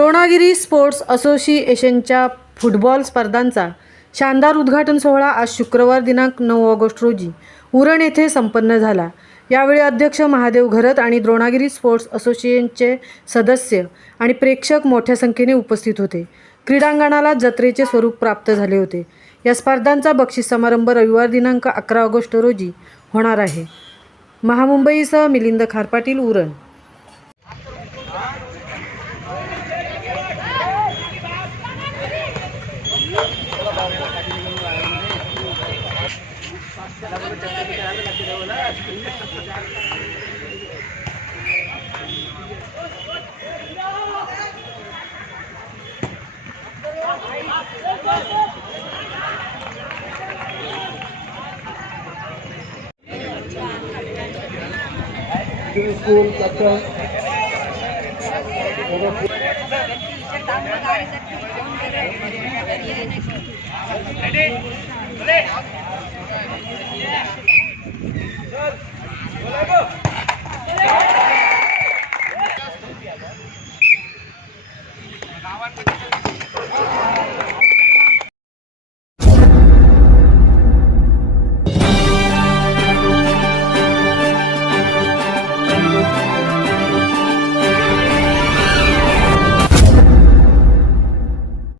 Dronagiri sports असोसिएशनच्या football स्पर्धांचा शानदार उद्घाटन सोहळा आज शुक्रवार दिनांक 9 ऑगस्ट रोजी उरण येथे संपन्न झाला। यावेळी अध्यक्ष महादेव घरत आणि द्रोणागिरी स्पोर्ट्स असोसिएशनचे सदस्य आणि प्रेक्षक मोठ्या संख्येने उपस्थित होते। क्रीडांगणाला जत्रेचे स्वरूप प्राप्त झाले होते। या स्पर्धांचा बक्षीस समारंभ रविवार दिनांक 11 ऑगस्ट रोजी होणार आहे। महामुंबईसह Milind Kharpatil, Uran. School captain Ready? Play!